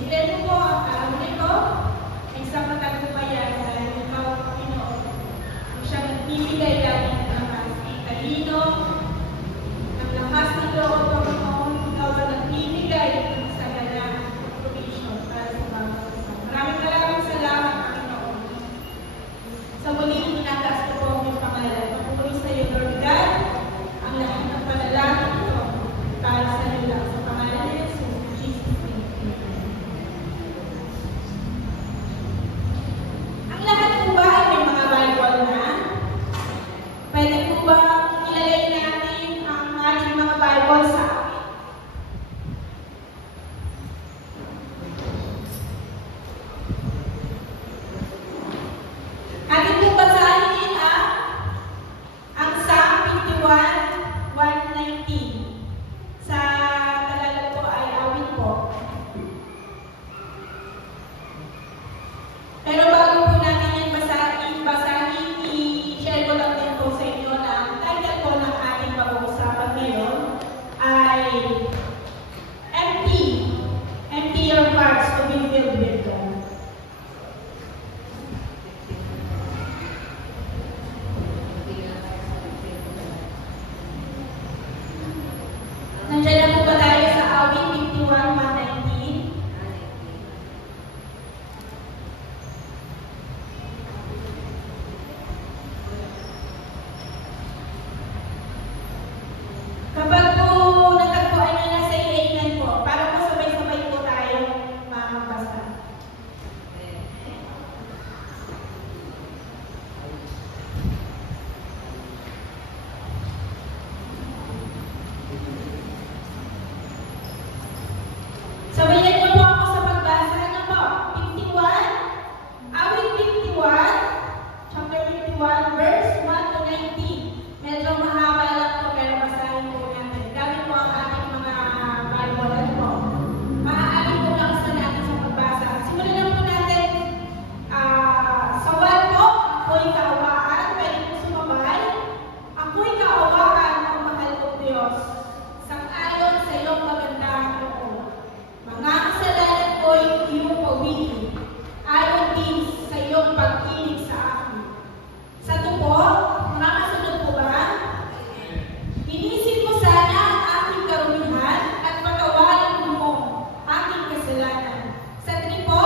Sikreto po ang araw nito ay sa matagumpayan dahil ikaw, Panginoon, ang siyang nagbibigay namin ng lakas ay talino, ng lakas ng loob, Panginoon, ikaw ang nagbibigay ng sagana at provision para sa bawat isa. Maraming salamat, Panginoon. Sa muling tinataas ko po ang iyong pangalan. Pagpupuloy sa iyo, Lord God, ang lahat ng panalangin ito para sa iyo lang. Sa pangalan ni Jesus, Jesus name. Ang lahat po ba ay may mga Bible na? Pwede po ba ilagay natin ang ating mga Bible sa akin? Atin po basahin ang Psalm 51, 119. Sa Tagalog po ay awit po. Pero bago po natin yan basahin, i-share ko lang din po sa inyo na ang title po ng ating pag-uusapan ngayon ay Empty your hearts to be filled with God. Nandiyan na po ba tayo sa awit 51, 119? Kapag po natagpuan nyo na sa i-amen po, para po sabay-sabay po tayo magbasa. Sabayan niyo po ako sa pagbasa. Ano po? 51, awit 51, chapter 51, verse 1 to 19. Medyo mahaba lang po, pero basahin po natin. Gamit po ang ating mga Bible. Ano po? Maaari po lang sa natin sa pagbasa. Simulan na po natin sa 1 po, ako'y kaawaan. Pwede po sumabay. Ako'y kaawaan ng mahal kong Diyos. Sang-ayon sa iyong magandang loob. Mga kasalanan ko'y iyong pawili. Ayon din sa iyong pag-inig sa akin. Sa tupo, mga kasunod po ba? Inisip mo sana ang aking karumihan at patawarin mo aking kasalanan. Sa tripo,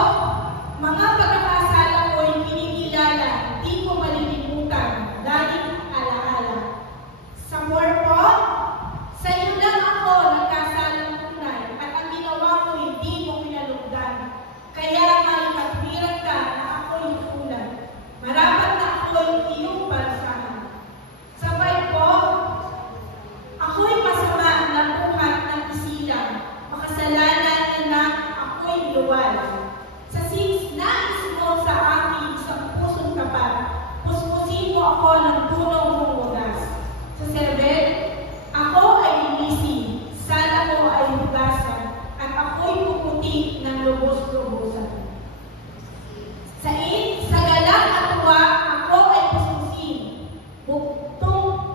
mga pagkakasala ko'y kinikilala, di ko malilimutan, laging alaala. Sa 4 po, sa iyo lang ako nagkasalang tunay at ang ginawa ko hindi mo pinalugdan. Kaya malikatwiran ka na ako'y kulang. Marapat na ako'y iyong parusahan. Sa 5 po, ako'y masama na buhat ng isilang. Makasalanan na ako'y luwal. Sa 6, nais mo sa akin isang pusong kapal. Puspusin mo ako ng punong mong wagas. Sa 7, ako ay linisin, sana mo ay hugasan, at ako'y puputi ng lubos-lubosan. Sa 8, sa galak at tuwa, ako ay pususin,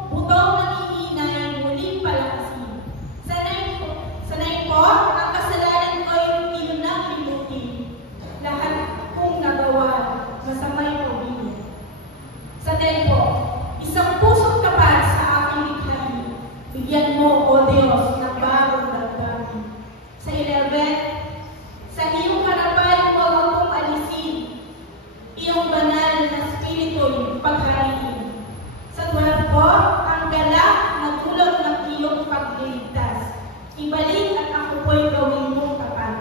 butong nangihinay, muling palakasin. Sa 9 po, ang kasalanan ko'y iyon ang limutin, lahat kong nagawa, masama'y pabili. Sa 10 po, isang pusong kapal sa aking likhain. Bigyan mo, O Diyos, ng bagong damdamin. Sa 11, sa iyong harapan huwag akong alisin. Iyong banal na spiritu'y paghariin. Sa 12 po, ang galak na dulot ng iyong pagliligtas. Ibalik at ako po'y gawin mong tapat.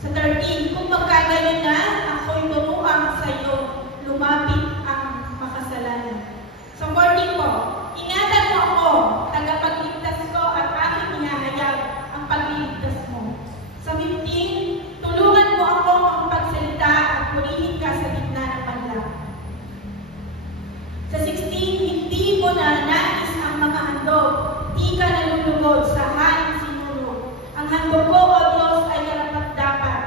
Sa 13, kung magkagayon na, ako'y turuan sa iyo, lumapit ang makasalanan. Sa 14 po, ingatan mo ako, tagapagligtas ko at aking hinahayag ang pagliligtas mo. Sa 15, tulungan mo ako makapagsalita at purihin ka sa gitna ng panlak. Sa 16, hindi mo na nais ang mga handog, di ka nalulugod sa haing sinulog. Ang handog ko, O Diyos, ay karapat-dapat,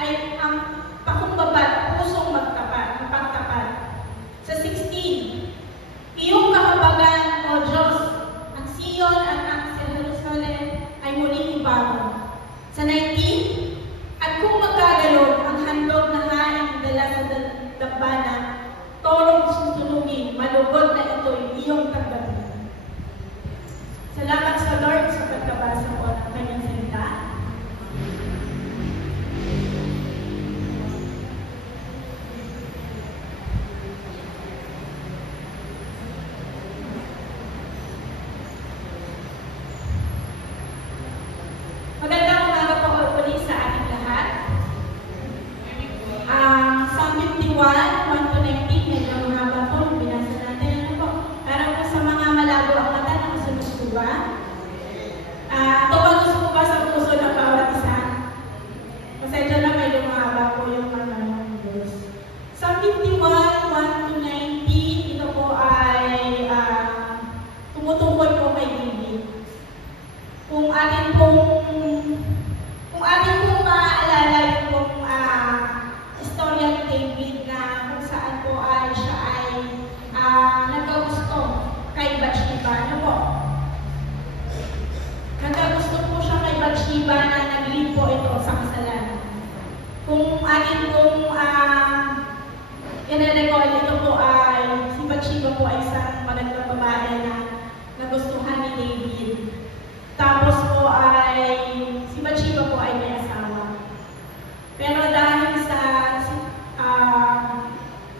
ay ang pakumbaba, pusong magtapat. nagustuhan ni David. Tapos po ay si Bathsheba po ay may asawa. Pero dahil sa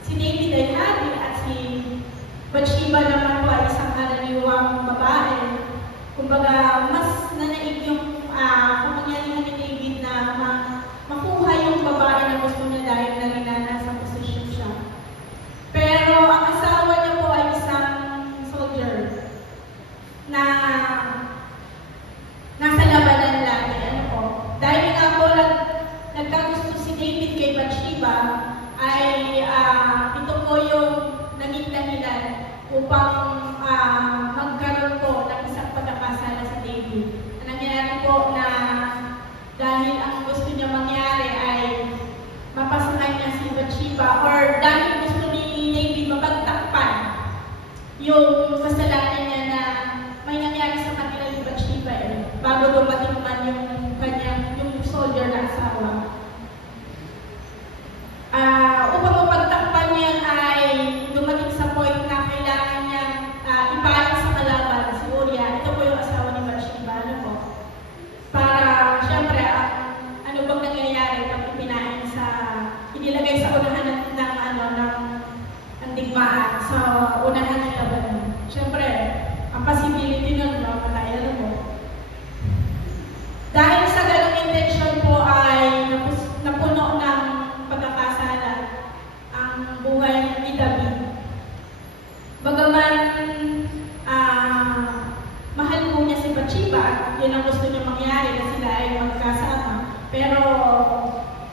si David ay hari at si Bathsheba naman po ay isang karaniwang babae, kumbaga mas nanaig yung kapangyarihan ni David na makuha yung babae na gusto niya dahil nasa posisyon siya. Pero ang asawa niya po ay isang soldier na nasa labanan lagi. Dahil nga po nagkagusto si David kay Bathsheba, ay ito po yung naging dahilan upang magkaroon po ng isang pagkakasala sa David. Ang nangyari po na dahil ang gusto niya mangyari ay mapasahan niya si Bathsheba, or dahil gusto ni David mapagtakpan yung kasalanan niya na may nangyari sa kanila ni Bathsheba bago dumating man yung soldier na asawa. Upang mapagtakpan niya ay dumating sa point na kailangan niya ipahin sa kalaban si Uriah. Ito po yung asawa ni Bathsheba. Para syempre ano bang nangyayari pag inilagay sa unahan ng digmaan, sa unahan ng labanan. Syempre, ang possibility nun, matay mo. Dahil sa ganong intention po ay napuno ng pagkakasala ang buhay ni David. Bagaman mahal po niya si Bathsheba, yun ang gusto niya mangyari na sila ay magkasama. Pero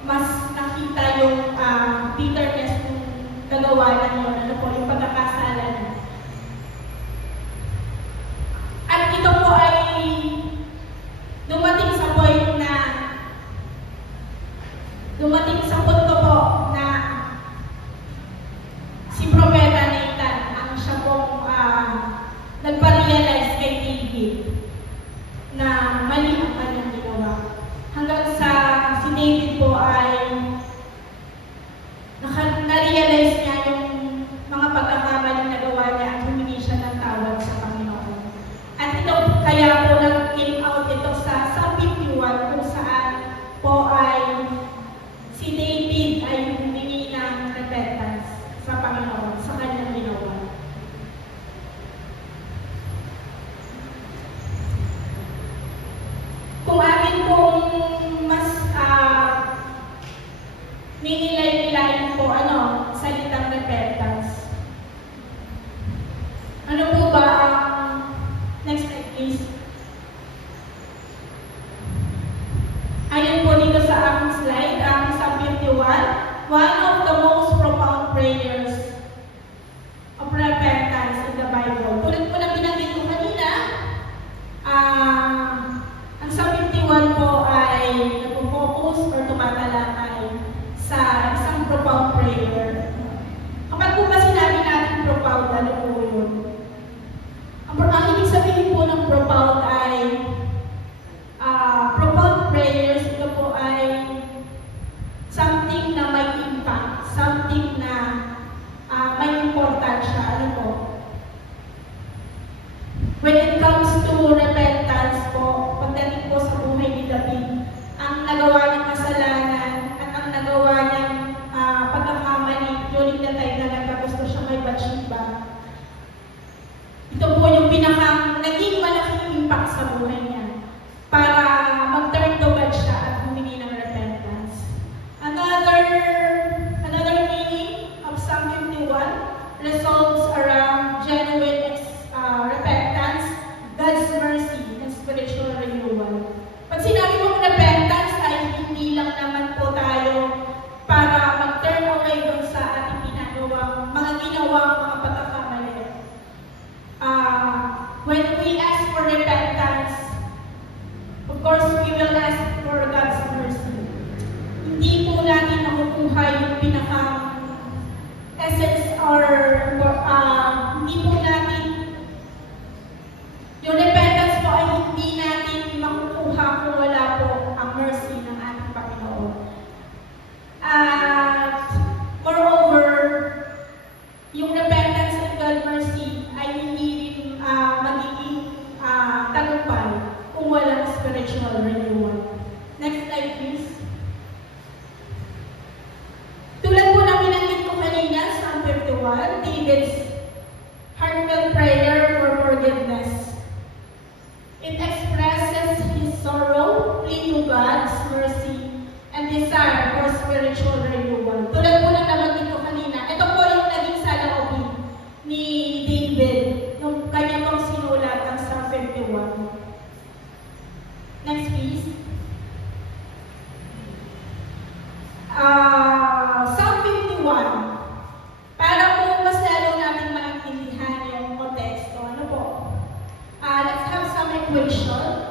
mas nakita yung bitterness ng kagawanan yun, yung pagkakasala niya. At ito po ay dumating sa punto po na si Propeta Nathan ang siya pong nagpa-realize kay David na mali ang kanyang ginawa. Hanggang sa si David po ay na-realize niya yung mga pagkakamaling nagawa niya at humingi siya ng tawad sa Panginoon. At ito kaya po nag-came out ito sa Psalm 51 kung saan po ay si David ay humingi ng repentance sa Panginoon sa kanyang ginawa. Kung amin pong mas ninilay-nilayin po salitang repentance. Ano po ba ang next slide please? Ayon po dito sa aking slide, ang Psalm 51, one of the most profound prayers of repentance in the Bible. Tulad po na binanggit ko kanina, ang Psalm 51 po ay nag-focus or tumatalakay sa isang profound prayer. Kapag po ba sinabi natin profound, ano po yun? Ang ibig sabihin po ng profound ay profound prayers, ito po ay something na may impact, something na may importansya. Ano po? When it comes to repentance po, pagdating po sa buhay ni David, ang nagawa niyang kasalanan at ang nagawa niyang pagkakamali during the time na nagkagusto siya kay Bathsheba, ito po yung naging malaking impact sa buhay niya para mag-turn to God siya at humingi ng repentance. Another meaning of Psalm 51 resolves around genuine repentance, God's mercy, and spiritual renewal. Pag sinabi mong repentance ay hindi lang naman po tayo para mag-turn away dun sa ating ginawang mga pagkakamali. When we ask for repentance, of course, we will ask for God's mercy. Hindi po natin nakukuha yung essence or hindi po natin yung repentance po ay hindi natin makukuha kung wala po ang mercy ng ating Panginoon. Moreover, yung repentance and God's mercy ay hindi rin magiging David's heartfelt prayer for forgiveness. It expresses his sorrow, plea to God's mercy, and desire for spiritual renewal. Tulad po ng nabanggit ko kanina, ito po yung naging saloobin ni David, yung kanya pong sinulat ang Psalm 51. Next please. Psalm 51. Para po mas lalo natin maintindihan yung konteksto. Ano po? Let's have some equation.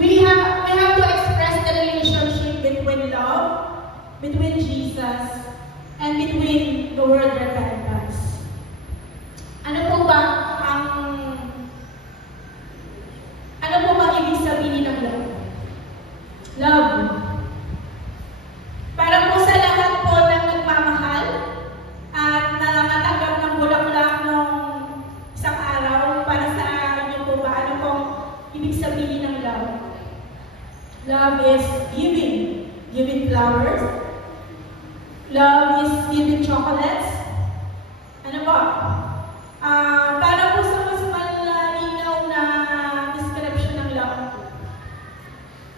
We have to express the relationship between love, between Jesus, and between the word repentance. Ano po ba ibig sabihin ng love? Love. Para po sa lahat po ng nagmamahal at nangangatanggap ng bulaklak nung isang araw, para sa inyo po ba, ano pong ibig sabihin ng love? Love is giving. Giving flowers. Love is giving chocolates. Ano po? Para po sa mas malinaw na description ng love,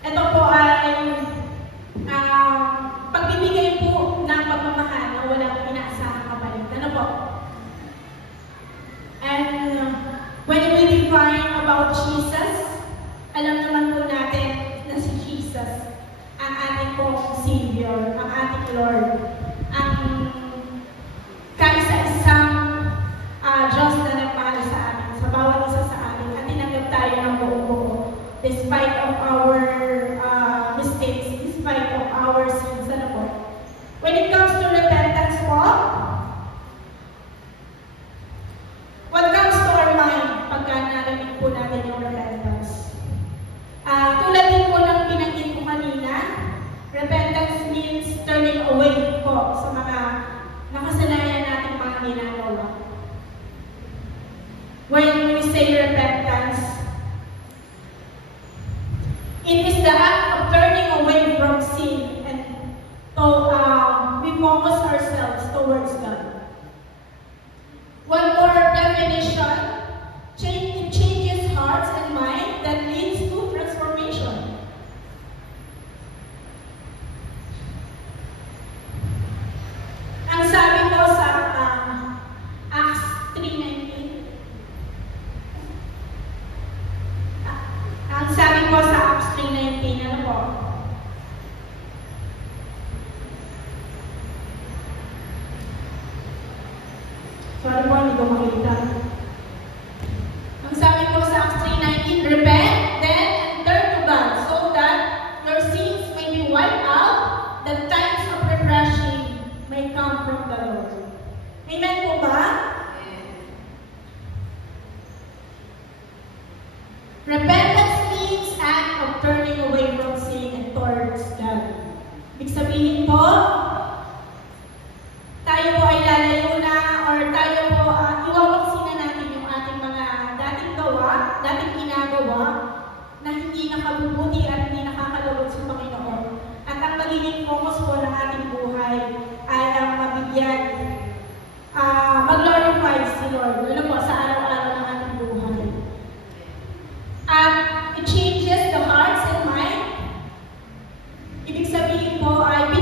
ito po ay pagbibigay po ng pagmamahal na walang inaasahang kapalit. Ano po? And when we define about Jesus, alam naman po natin na si Jesus ang ating pong Savior, ang ating Lord, ang kaisa-isang Diyos na nagmahal sa atin, sa bawat isa sa atin, at tinanggap tayo ng buo-buo, despite of our mistakes, despite of our sins. Ano po? When it comes to repentance po, what comes to our mind pagka narinig po natin yung repentance? Tulad din po ng pinanggit ko kanina, repentance means turning away po sa mga nakasanayan nating mga ginagawa. When we say repentance, it is the act of turning away from sin and we focus ourselves towards God. One more definition, it changes hearts and mind that leads to transformation. Ang sabi ko sa Acts 3:19, ang sabi ko sa Acts 3:19, ano po? Sorry po, hindi ko makita. Ang sabi ko sa Acts 3:19, repent then and turn to God so that your sins may be wiped out, that times of refreshing may come from the Lord. Amen po ba? Repentance means act of turning away from sin and towards God. Ibig sabihin po, tayo po ay lalayo na, or tayo po, iwawaksina natin yung ating mga dating gawa, dating ginagawa, na hindi nakabubuti at hindi nakakalugod sa Panginoon. At ang magiging focus po ng ating buhay ay ang mabigyan, mag-glorify si Lord, lalo po sa araw-araw ng ating buhay. At it changes the hearts and mind. Ibig sabihin po ay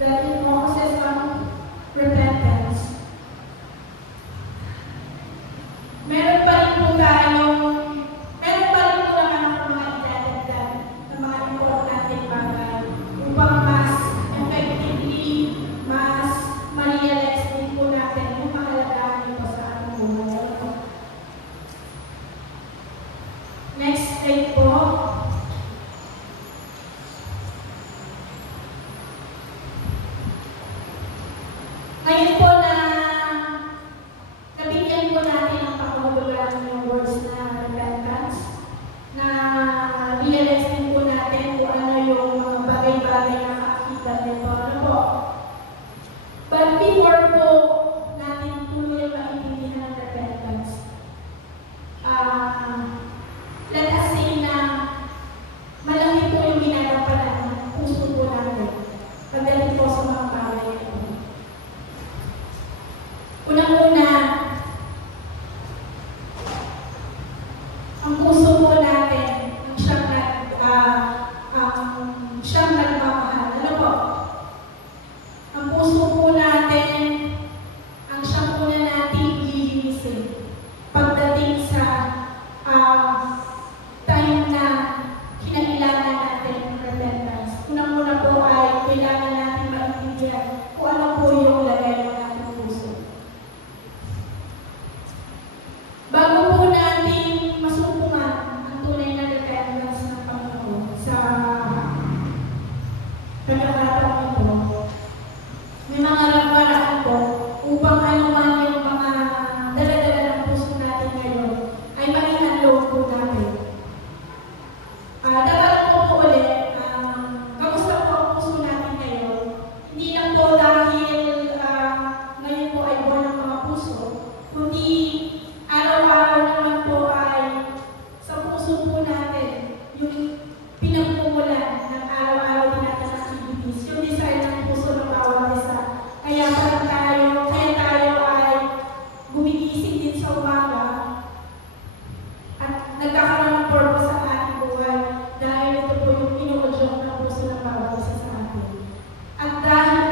that it focuses on repentance. Meron pa rin po naman ako mga idadagdag na mga importanteng bagay upang mas effectively, mas ma-realize din po natin yung kahalagahan nito sa ating buhay. Next slide po. Ngayon po na nabigyan po natin ang pakahulugan ng words na repentance, na realize din po natin kung ano yung mga bagay-bagay na kakita nito. Ano po? But before po natin tuloy maintindihan ng repentance, let us say na malaki po yung ginagampanan ng puso po natin pagdating po sa mga bagay ito. Unang-una, ang puso po natin ang siyang nagmamahal. Ano po? Ang puso po natin ang siyang una nating lilinisin pagdating sa time na kinailangan natin ng repentance. Unang-una po ay kailangan natin maintindihan kung ano po yung lagay ng ating puso. Bago po natin masupungan ang tunay na repentance ng Panginoon sa pagkakataon ito, may mga paraan po upang anuman yung mga dala-dala ng puso natin ngayon ay mai-unload po natin. Dapat po ulit, kamusta po ang puso natin ngayon? Hindi lang po dahil ngayon po ay buwan ng mga puso, kundi araw-araw naman po ay sa puso po natin yung pinagmumulan ng araw-araw din natin activities, yung desire ng puso ng bawat isa. Kaya tayo ay gumigising din sa umaga at nagkakaroon ng purpose sa ating buhay dahil ito po yung inuudyok ng puso ng bawat isa sa atin. At dahil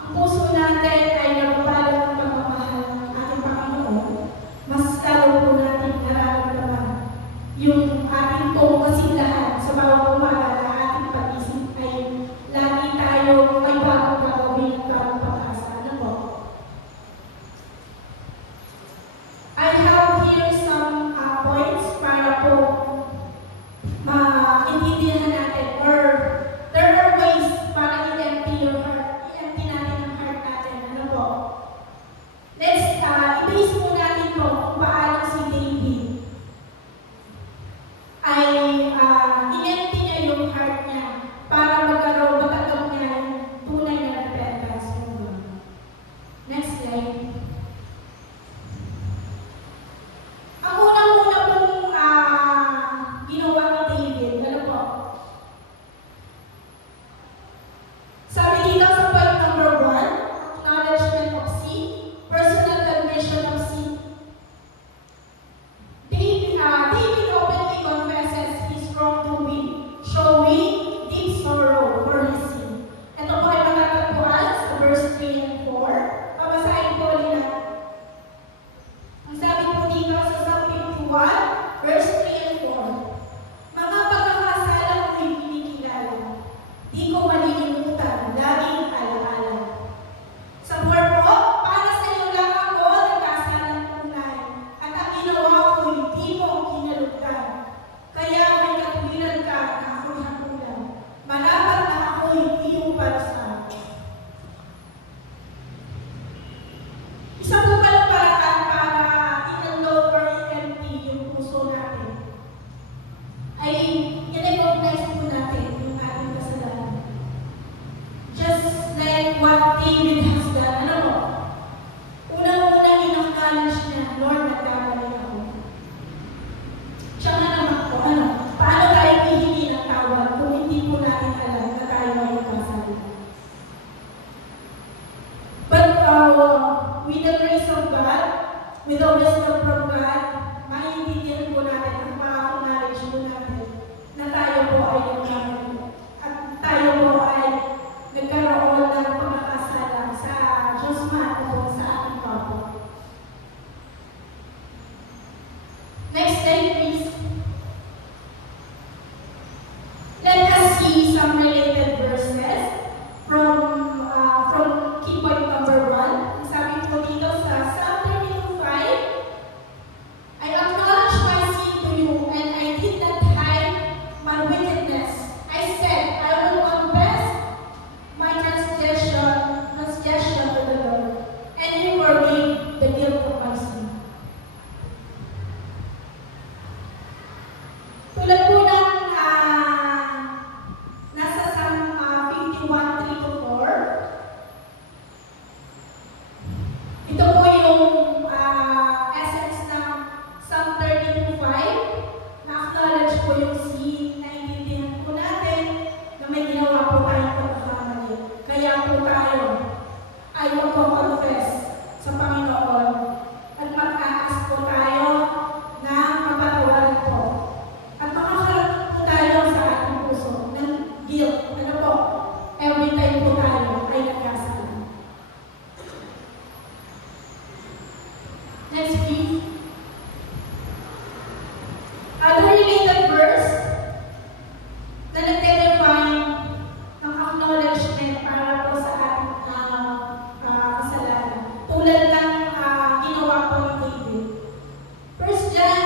ang puso natin ay nagpapalag ng pagmamahal ng ating Panginoon, mas lalo po natin nararamdaman yung ating pong kasindahan sa bawat umaga na ating pag-isip ay lagi tayo may bagong gagawin at bagong pag-asa. Ano po? I have here some points para po maintindihan natin, or there are ways para i-empty natin ang heart natin. Ano po? Let's i-base po natin po kung paano si David ay i-empty niya yung heart niya para magkaroon niya yung tunay na repentance. Next slide. Ang unang-una pong ginawa ni David, ano po? Sabi dito sa point number 1, acknowledgement of sin, personal condition of sin. David openly confesses his wrongdoing, showing deep sorrow for his sin. Ito po ay matatagpuan sa verse 3 and 4. Babasahin po ulit natin. Ang sabi po dito sa Psalm 51, verse 3 and 4. Mga pagkakasala ko'y kinikilala, di ko malilimutan, laging alaala. Sa buwan po, para sa iyo lang ako nagkasalang tunay, at ang ginawa ko'y di mo kinalugdan. Kaya may katuwiran ka na ako'y hakulan, malapat na ako'y iyong parusahan. Isa po palang paraan para i-unload or i-empty yung puso natin ay i-recognize po natin yung ating kasalanan. Just like what David has done. Ano po? Unang-una in-acknowledge niya, Lord, nagkamali ako. Siya nga naman po, paano tayo hihingi ng tawad kung hindi po natin alam na tayo ay nagkasala? But with the grace of God, with the wisdom from God, maintindihan po natin at ma-acknowledge po natin na tayo po ay nagkamali. At tayo po ay po tayong pagkakamali. Kaya po tayo ay magko-confess sa Panginoon at mag-aas po tayo ng kapatawaran po. At makakaroon po tayo sa ating puso ng guilt. Ano po? Every time po tayo ay nagkasala. Next, please. Other related verse na nagde-define ng acknowledgement para po sa ating kasalanan. Tulad ng ginawa po ng David. 1 John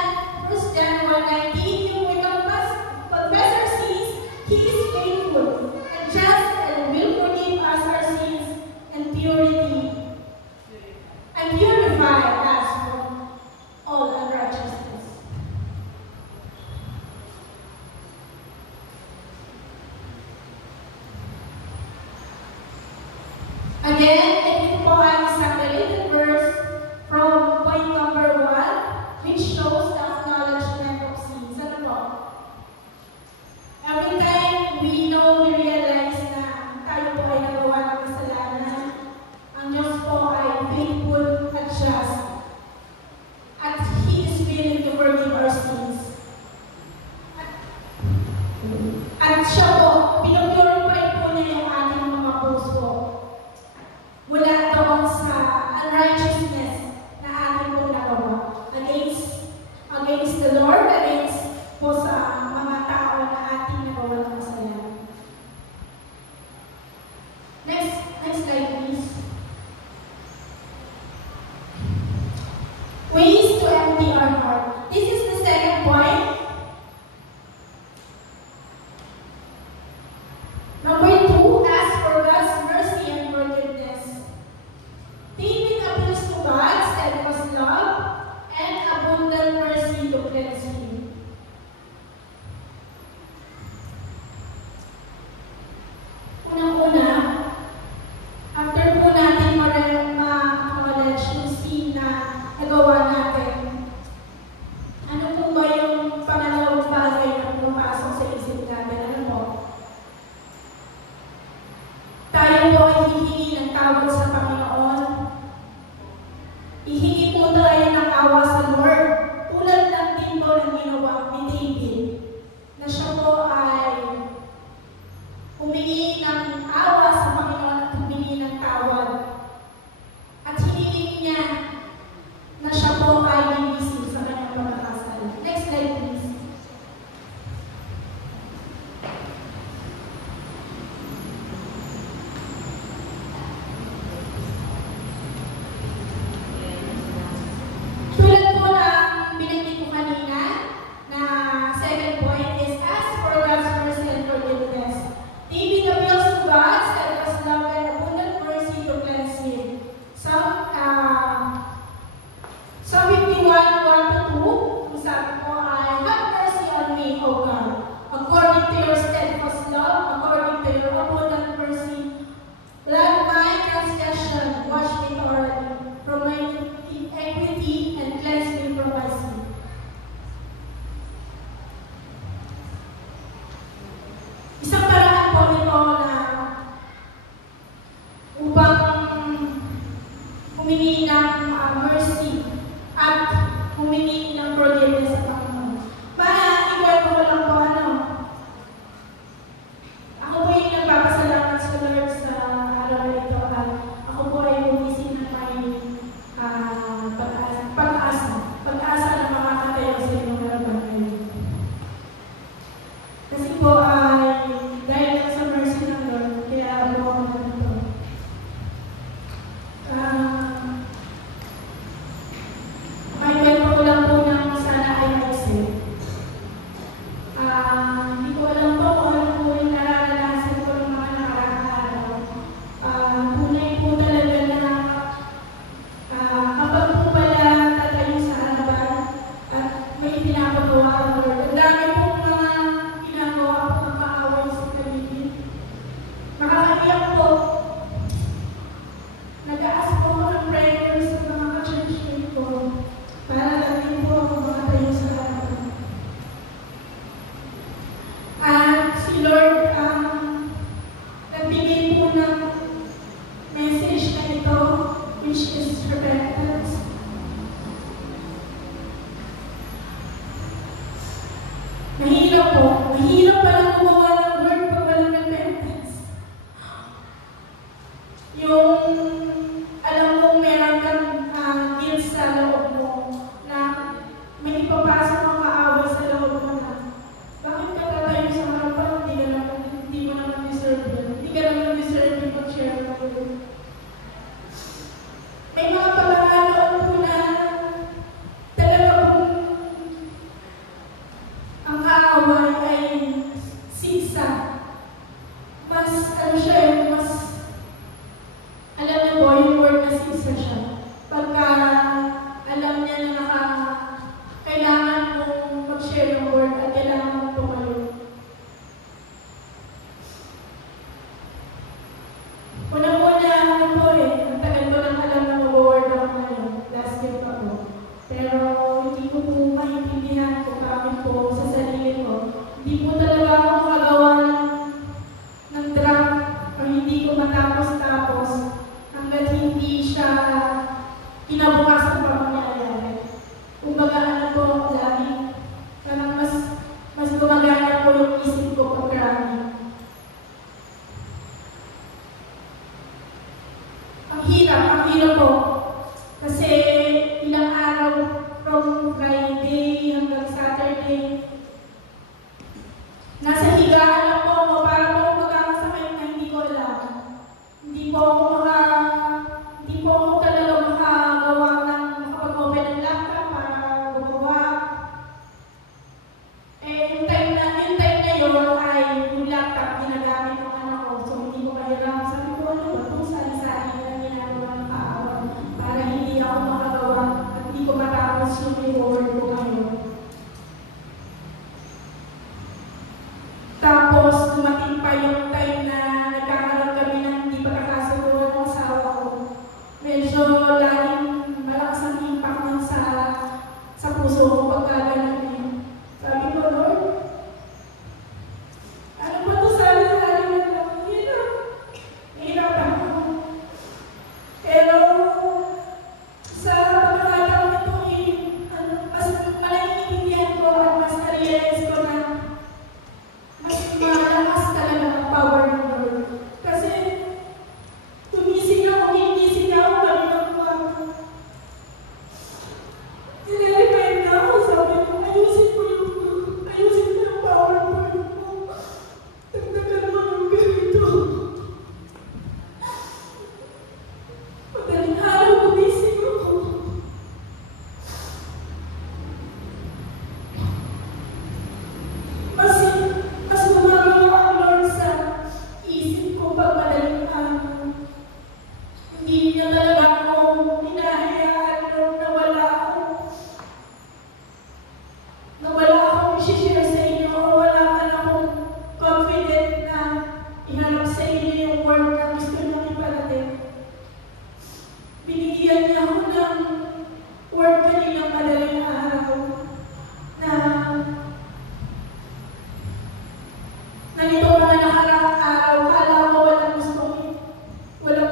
1:19, if we confess our sins, He is faithful and just and will forgive us our sins and purify us from all unrighteousness. Again, ito po ay isang related verse from point number 1, which shows the acknowledgement of sins. Ano po? Every time we realize na tayo po ay nagawa ng kasalanan, ang Diyos po ay faithful at just, at He is willing to forgive our sins. At siya po, pinupurify po niya yung ating mga puso mula doon sa unrighteousness na ating pong nagawa against the Lord, against po sa mga tao na ating nagawa ng kasalanan. Next slide, please. Ways to empty our heart. This is the second point. Number 2, ask for God's mercy and forgiveness. David appeals to God's steadfast love and abundant mercy to cleanse him. Unang-una, after po natin ma-acknowledge yung sin na nagawa natin, ano po ba yung pangalawang bagay na pumapasok sa isip natin? Ano po? Tayo po ay hihingi ng tawad sa Panginoon. Ihingi po tayo ng awa sa Lord. Tulad lang din po ng ginawa ni David, na siya po ay humingi ng awa sa Panginoon at humingi ng tawad. At hiniling niya na siya po ay linisip sa kanyang pagkakasala. Next slide, please. Tulad po ng binanggit ko kanina, na second point is ask for God's mercy and forgiveness. David appeals Pero hindi ko po maintindihan kung bakit po sa sarili ko. Hindi po talaga ako makagawa ng draft o hindi ko matapos-tapos hanggat hindi siya kinabukasan pa mangyayari. Kumbaga ano po, lagi, parang mas gumagana po yung isip ko pag marami. Ang hirap po. Kasi ilang araw from Friday hanggang Saturday, nasa higaan lang po ako para po ako magkakasakay na hindi ko alam. Hindi po ako talaga makagawa ng makapag-open ng laptop para gumawa. Yung time na yun ay yung laptop ginagamit ng anak ko. So hindi ko kailangan. Sabi ko, ano ba itong sali-sali na ginagawa ng kaawat para hindi ako makagawa at hindi ko matapos yung reward ko ngayon. Tapos dumating pa yung time na nagkakaroon kami ng hindi pagkakasundo ng asawa ko. Medyo laging malakas ang impact nun sa puso ko pagka ganun eh. Sabi ko, Lord, ano ba ito sabi na lang? Hirap ako. Pero sa pagkakataon ito mas malaiintindihan ko at mas na-realize ko na mas malakas talaga ang power ng Lord. Kasi tumising ako, ginising ako kanina umaga. Nire-remind na ako, sabi ko, ayusin ko yung PowerPoint ko. Tagdagan mo yung ganito. Madaling araw, gumising ako. Mas gumagawa ang Lord sa isip ko pag madaling araw. Hindi niya talaga ako hinahayaan na wala akong i-share sa inyo o wala man akong confident na iharap sa inyo yung word na gusto niyang iparating. Binigyan niya ako ng word kaninang madaling araw na nito mga nakaraang araw, kala ko walang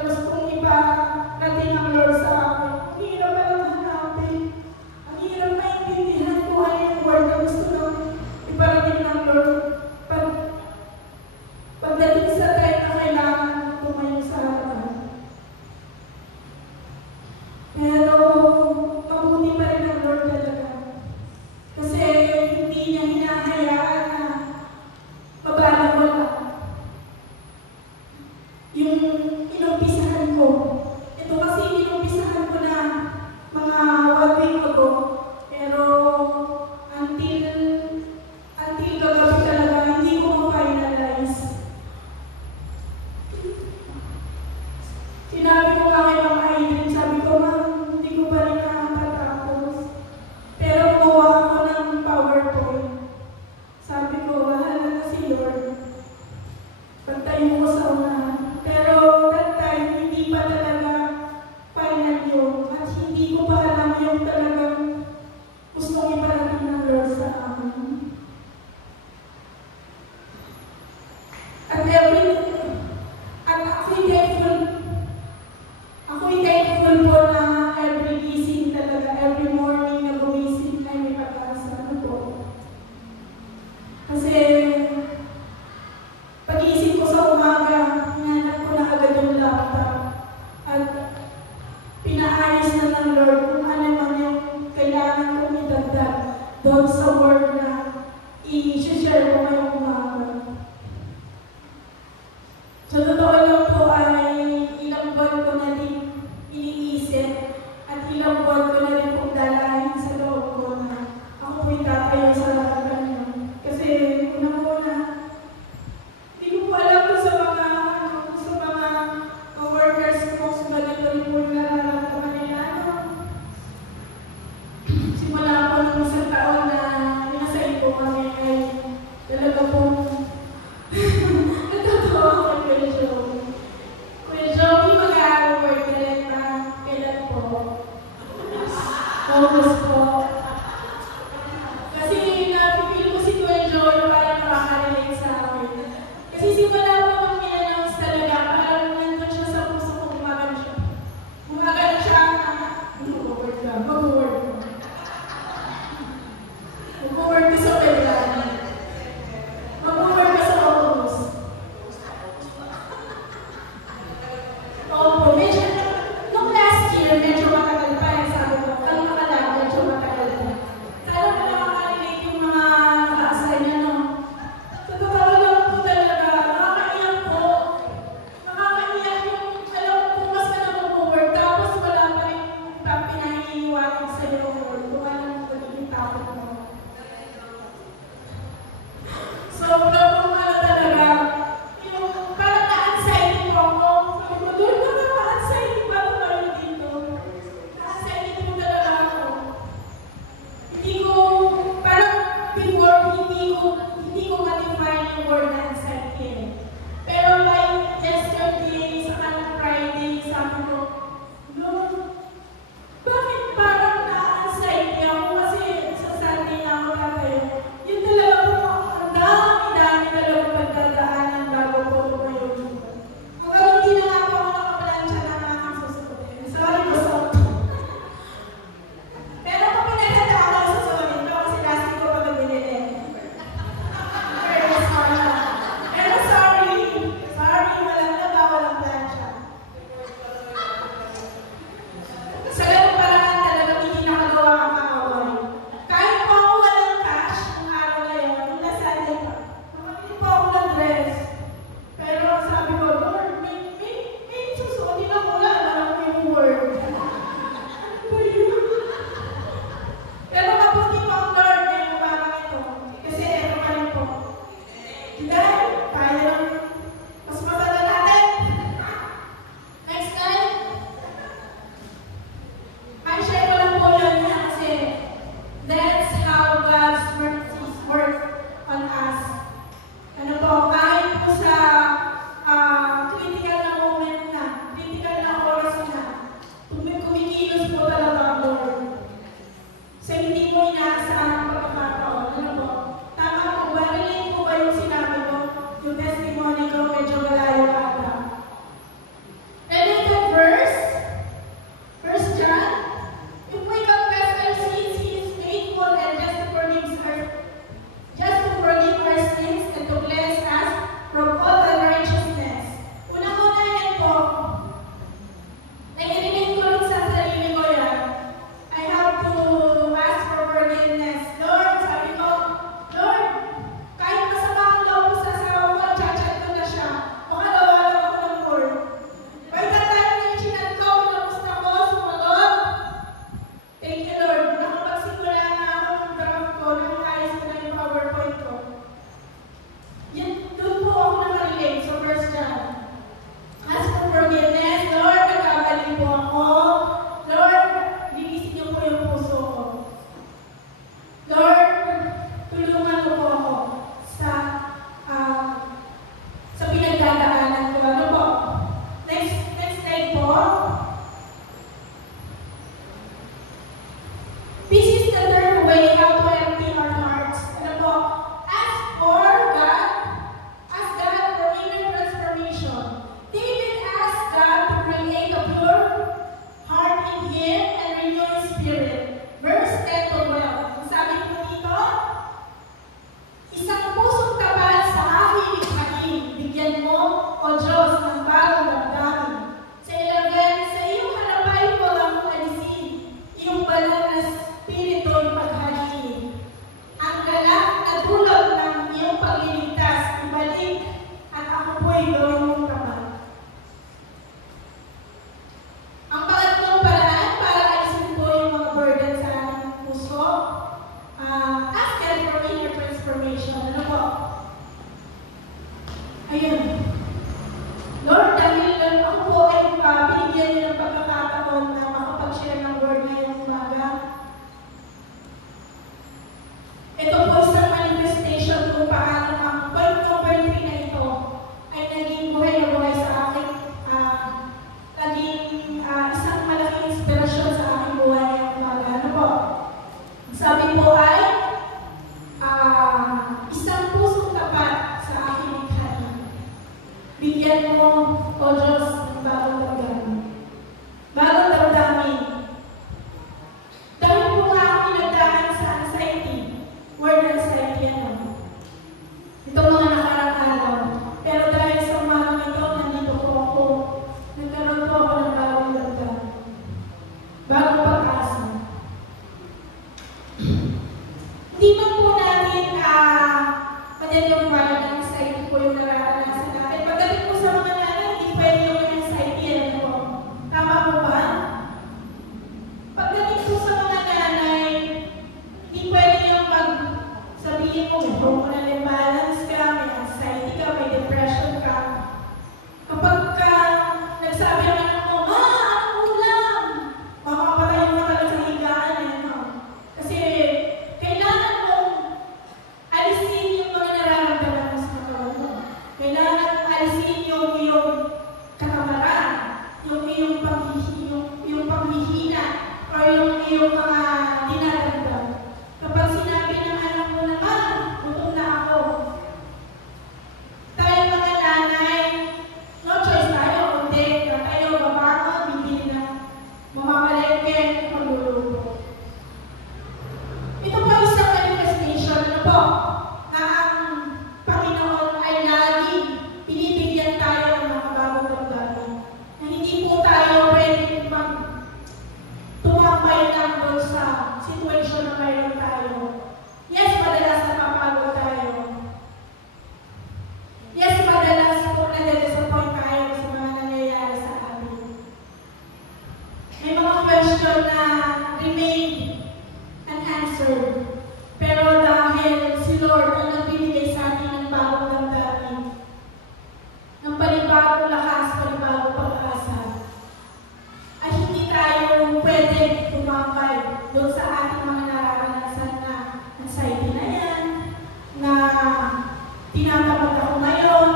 gustong iparating ang Lord sa akin. Ang hirap palang hanapin. Ang hirap maintindihan kung ano yung word na gusto nang iparating ng Lord. Pagdating sa time na kailangan tumayo sa harapan. Pero mabuti pa rin ang Lord talaga. Kasi hindi niya hinahayaan na mabalang wala. Yung inumpisahan ko. Ito kasi inumpisahan ko na mga 1 week ago. Pero until kagabi talaga, hindi ko ma-finalize. Sinabi ko nga kay Ma'am Aileen, sabi ko, Ma'am, hindi ko pa rin nakakatapos. Pero gumawa ako ng PowerPoint. Sabi ko, bahala na si Lord. Pagtayo ko sa unahan. Pero that time, hindi pa talaga final yun. At hindi ko pa alam yung talagang gustong iparating mo, O Diyos, ng bagong damdamin. Bagong damdamin. Dahil po nga ako pinagdaan sa anxiety, word anxiety ano. Itong mga nakarang araw. Pero dahil sa umagang ito, nandito po ako. Nagkaroon po ako ng bagong damdamin. Bagong pag-asa. Hindi man po natin madaliwala ng anxiety po yung nararanasan natin. Pagdating po sa mga nanay, hindi pwede yung anxiety yan po. Tama po ba? Pagdating po sa mga nanay, hindi pwede yung sabihin mo, may hormonal imbalance ka, may anxiety ka, may depression ka. Kapag nagsabi ang anak mo, Ma, anong ulam? Makapatay mo na sa higaan eh, no? Kasi kailangan mong alisin yung mga nararamdaman mo sa katawan mo. Kailangan mong alisin yung katamaran, yung paghihina, o yung mga dinadamdam. Kapag sinabi ng anak mo naman, gutom na ako. Tayo mga nanay, no choice tayo, kundi tayo babangon, bibili na mamamalengke, magluluto. Ito po isang manifestation na po na ang Panginoon ay laging pinibigyan tayo ng mga bagong damdamin. Na hindi po tayo pwede tumambay lang doon sa situation na mayroon tayo. Yes, madalas napapagod tayo. Yes, madalas po nade-disappoint tayo sa mga nangyayari sa atin. May mga question na remain unanswered. Pero dahil si Lord ang nagbibigay sa atin ng bagong damdamin, ng panibagong lakas, panibagong pag-asa, ay hindi tayo pwede tumambay doon sa ating mga nararanasan na anxiety na yan, na tinatamad ako ngayon,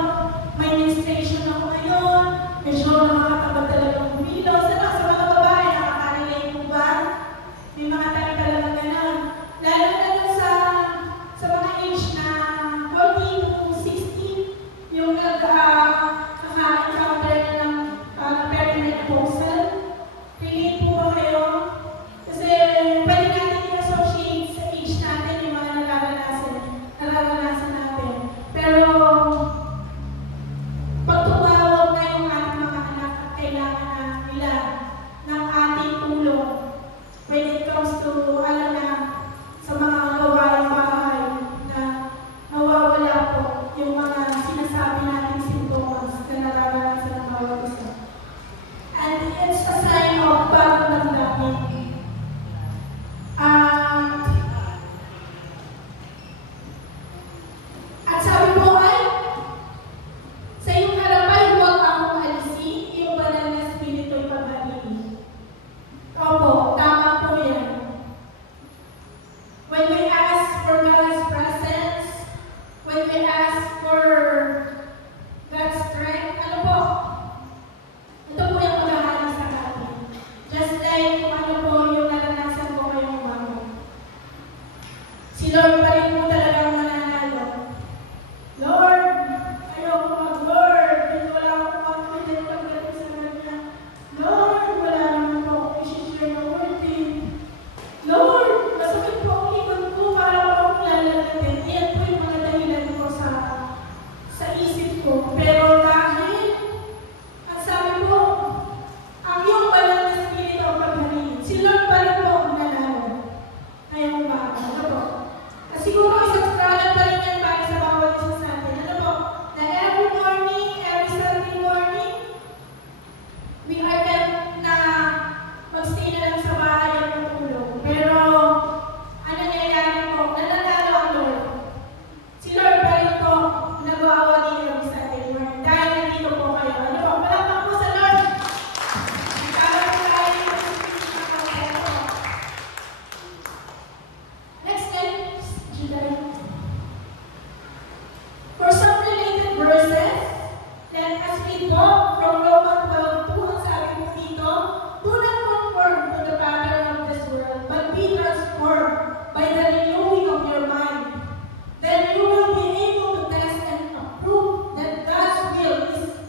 may menstruation ako ngayon, medyo nakakatamad talagang kumilos. Sa mga babae, nakaka-relate po ba? May mga tayo talagang gano'n. Lalo na doon sa mga age na 14 to 16, yung nag-encounter na ng perimenopausal. Relate po ba kayo? Kasi pwede natin i-associate sa age natin yung mga nararanasan natin. Pero pag tumawag na yung ating mga anak at kailangan na nila ng ating tulong when it comes to sa mga gawaing bahay na nawawala po yung mga sinasabi nating symptoms na nararanasan ng bawat isa. And it's a sign of bagong damdamin. At sabi po ay, sa iyong harapan, huwag akong alisin, iyong banal na spirito'y pag-alin. Opo, tama po yan. When we ask for God's presence, when we ask for God's strength, ano po? Ito po yung maghahali sa atin. Just like kung ano po yung naranasan ko ngayong bago. Si Lord pa rin po talagang mananalo. Lord, ayoko mag-Lord. Wala akong confident pagdating sa kanya. Lord, wala naman po ako i-share na word eh. Lord, masakit po ang likod ko para po akong lalagatin. Ayan po yung mga dahilan ko sa isip ko. Pero dahil, ang sabi ko, ang iyong banal na spirito ang paghalin. Si Lord pa rin po ang nanalo. Ngayong bago. Ano po? Siguro isang struggle pa rin yan para sa bawat isa sa atin. Ano po? Na every morning, every Sunday morning, we are meant na magstay na lang sa bahay at matulog. Pero, ano nangyayari po? Nananalo ang Lord. Si Lord pa rin po nagawa din kami sa atin. Dahil nandito po kayo. Ano po? Palakpak po sa Lord. Nagkakaroon po tayo dito sa mga po. Next step, July. For some related verses, let us read po from Romans 12:2. Ang sabi po dito, do not conform to the pattern of this world, but be transformed by the renewing of your mind. Then you will be able to test and approve that God's will is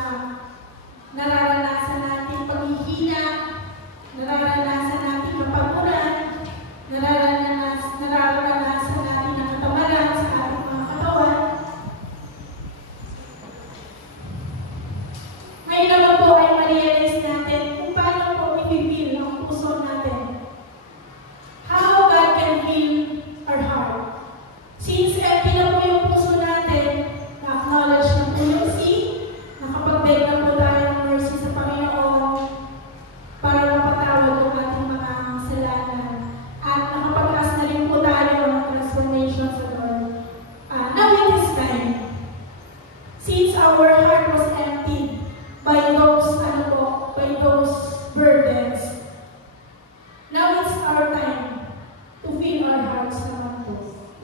mga nararanasan natin paghihina, nararanasan natin kapaguran, nararanasan natin ang katamaran sa ating mga katawan. Ngayon naman po ay ma-realize natin kung paano po i-feel ang puso natin. How God can heal our heart. Since empty na po yung puso natin, na-acknowledge na po yung sin, nakapag-beg na po tayo ng mercy sa Panginoon para mapatawad ang ating mga kasalanan. At nakapag-ask na rin po tayo ng transformation sa Lord. Now it is time. Since our heart was empty by those burdens, now it's our time to fill our hearts naman po.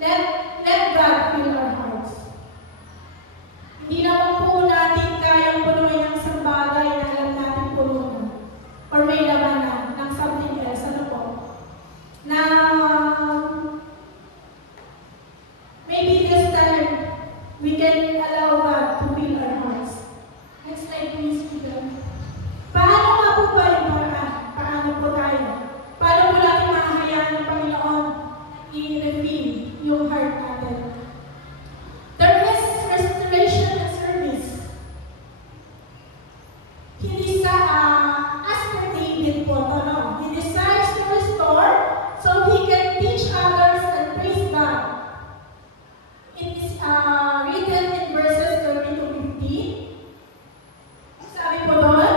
Let God fill our hearts. Hindi naman po natin kayang punuin ang isang bagay na alam natin punuin or may laman na ng something else. Ano po? Na maybe this time we can allow God to fill our hearts. Next slide please, Peter. Paano nga po ba yung paraan? Paano po tayo? Paano po natin mahahayaan ng Panginoon i-refill yung heart natin? There is restoration and service. He as per David po, he desires to restore so he can teach others and praise God. It is written in verses 30 to 50. Sabi po doon,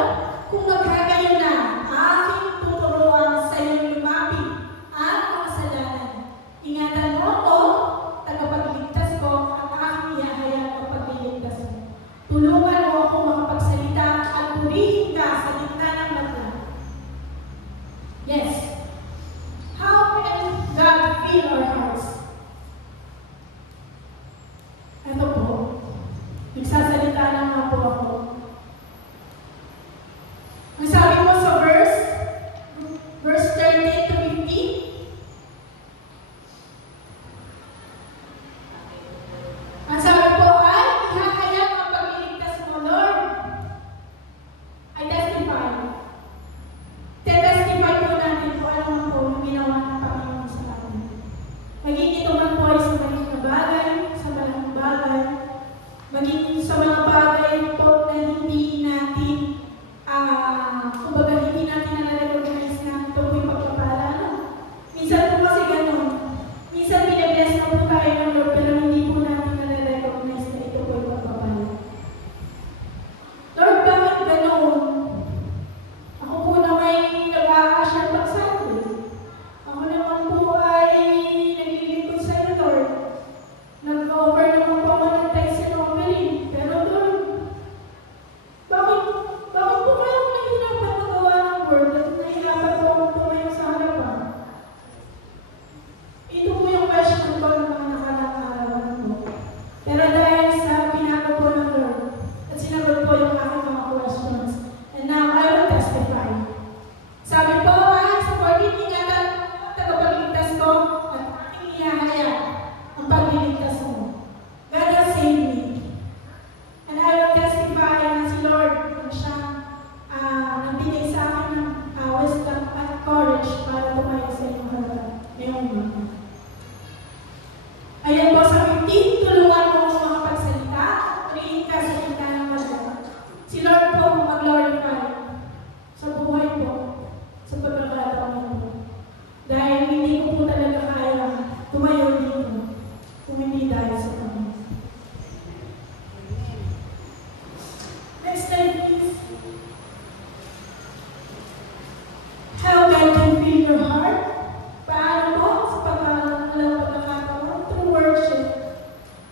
kung magkagayon na, aking tuturuan sa iyong lumapit ang mga kasalanan. Ingatan mo ako, tagapagligtas ko, ang aking ihahayag ang pagliligtas mo. Tulungan mo ako makapagsalita at purihin ka sa gitna ng lahat. Yes. How can God fill our hearts? Ito po. Nagsasalita na nga po ako. Ang sabi mo sa verse 30 to 50, ang sabi po ay, ihahayag ang pagliligtas mo, Lord. I testify. Te-testify po natin kung ano man po yung ginawa ng Panginoon sa atin. Maging ito man po ay sa maliit na bagay, sa malaking bagay, maging sa mga bagay po na hindi natin kumbaga hindi natin na-recognize na ito po yung pagpapala. Minsan po kasi gano'n. Minsan pinabless na po tayo ng Lord pero hindi po natin na-recognize na ito po yung pagpapala. Lord, bakit gano'n? Ako po na may nag-a-assure pag-sabi. Ako naman po ay naglilingkod sa iyo, Lord. Nag-offer naman po ako ng text and offering. Pero Lord, bakit po kayo nahihirapan magawa ng word at nahihirapan po akong tumayo sa harapan? Ito po yung question ko ng mga nakarang arawan po. Pero dahil sa pinago po ng Lord at sinagot po yung aking mga questions, and now I will testify. Sabi po ay sa 14, ingatan ang tagapagligtas ko at aking ihahayag ang pagliligtas mo. God has saved me. And I will testify na si Lord ang siyang nagbigay sa akin ng wisdom at courage para tumayo sa inyong harapan ngayong umaga. Ayan po sa 15, tulungan mo ako makapagsalita, purihin ka sa gitna ng lahat. Si Lord po mag-glorify sa buhay po, sa pagkakataon po. Dahil hindi ko po talaga kaya tumayo dito kung hindi dahil sa Panginoon. Next slide, please. How God can fill your heart? Paano po? Sa pagkakataon, through worship.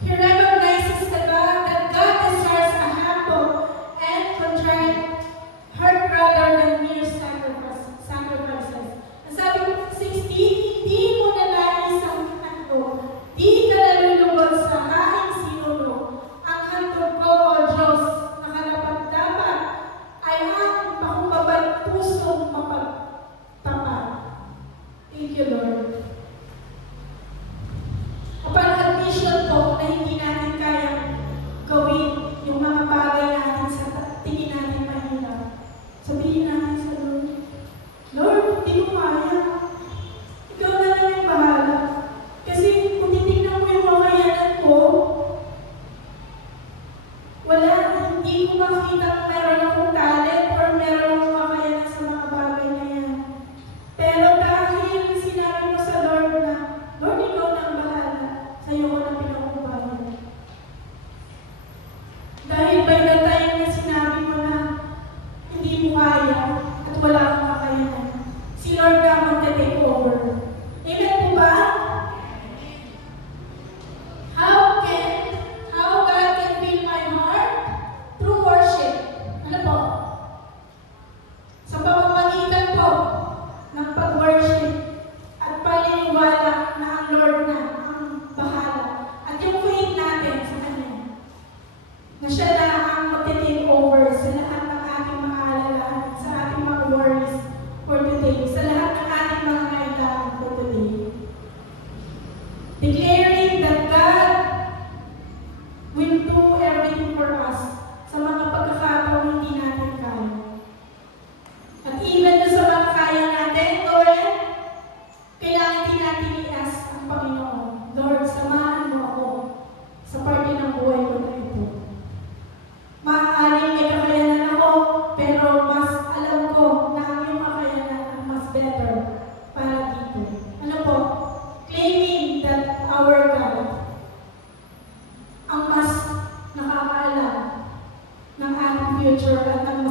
He recognizes that God desires a humble and contrite heart rather than mere sacrifices. Ang sabi ko, 16, hindi mo nalais ang handog. Di ka nalulugod sa haing sinulo. Ang handog ko, O Diyos, na karapat-dapat ay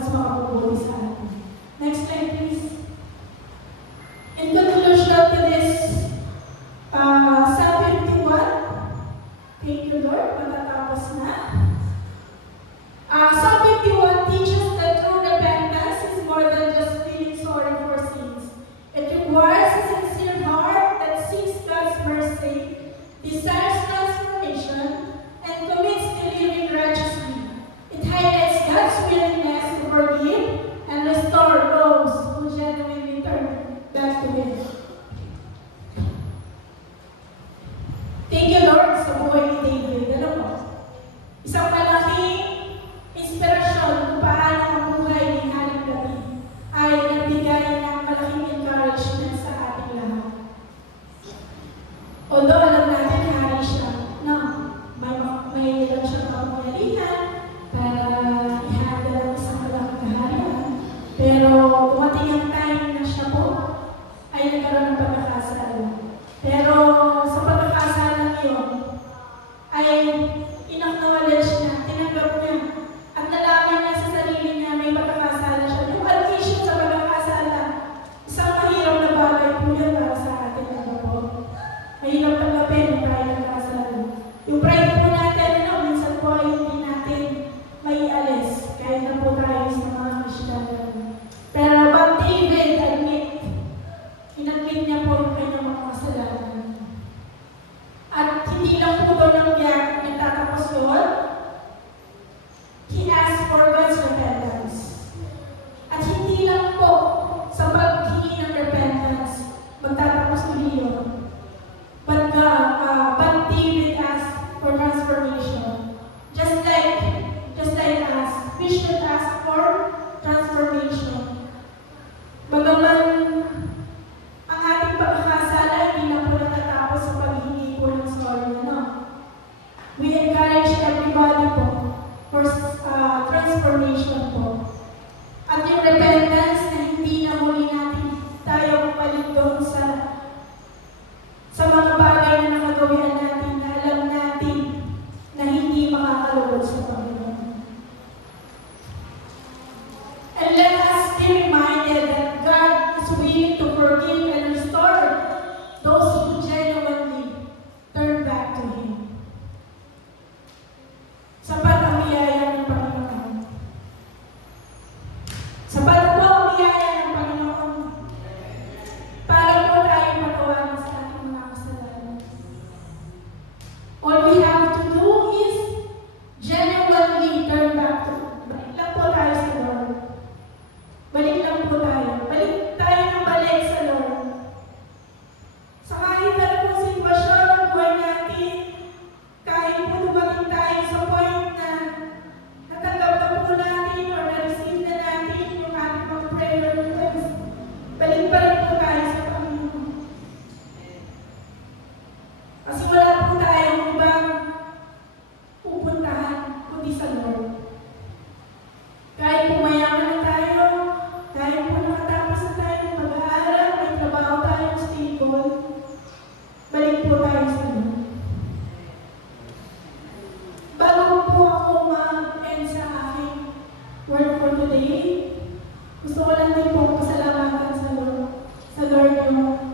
mas makabubuti sa atin. Next slide, please. In conclusion to this Psalm 51, thank you, Lord, matatapos na. Psalm 51 teaches that true repentance is more than just feeling sorry for sins. It requires a sincere heart that seeks God's mercy, desires transformation, and commits to living righteously. It highlights God's willingness to forgive and restore those who genuinely turn back to Him. Thank you, Lord, sa buhay ni David. Ano po? Isang malaking inspirasyon kung paano ang buhay ni Haring David ay nagbigay ng malaking encouragement sa ating lahat. Although alam natin hari siya, no, may lang siyang kapangyarihan para i-handle ang isang malaking kaharian. Pero dumating ang time na siya po ay nagkaroon ng pagkakasala. Pero sa pagkakasala yun, ay in-acknowledge niya, tinanggap niya, at nalaman niya sa sarili niya may pagkakasala siya. Yung admission sa pagkakasala, isang mahirap na bagay po yan para sa atin. Ano po? Mahirap tanggapin yung pride ng kasala. Yung pride po natin, minsan po ay hindi natin maialis kahit na po tayo sa mga Kristiyano. Pero but David inadmit niya po yung kanyang mga kasalanan. At hindi lang po doon niya nagtatapos yun. He asked for God's repentance. At hindi lang po sa paghingi ng repentance magtatapos uli yun. But David asked for transformation. Just like us, we should ask for transformation. Bagaman ang ating pagkakasala hindi na po natatapos sa paghingi po ng sorry, no? We encourage everybody po for transformation po. At yung repentance na hindi na muli natin tayo bumalik doon sa mga bagay na nakagawian natin na alam natin na hindi makakalugod sa Panginoon. And let us be reminded that God is willing to forgive and restore those who genuinely turn back to Him. Sapat ang biyaya ng Panginoon. Sapat po ang biyaya ng Panginoon para po tayo patawarin sa ating mga kasalanan. All we have to do is genuinely turn back to Him. Balik lang po tayo sa Lord. Balik lang po tayo. Balik tayo ng balik sa Lord. Sa kahit na po sitwasyon ng buhay natin, kahit po dumating tayo sa point na natanggap na po natin or na-receive na natin yung ating mga prayer request, balik pa rin po tayo sa Panginoon. Kasi wala po tayong ibang pupuntahan kundi sa Lord. Kahit po mayaman na tayo, kahit po nakatapos na tayo ng pag-aaral, may trabaho tayo stable, balik po tayo sa Lord. Bago po ako mag-end sa aking word for today, gusto ko lang din po pasalamatan sa Lord yung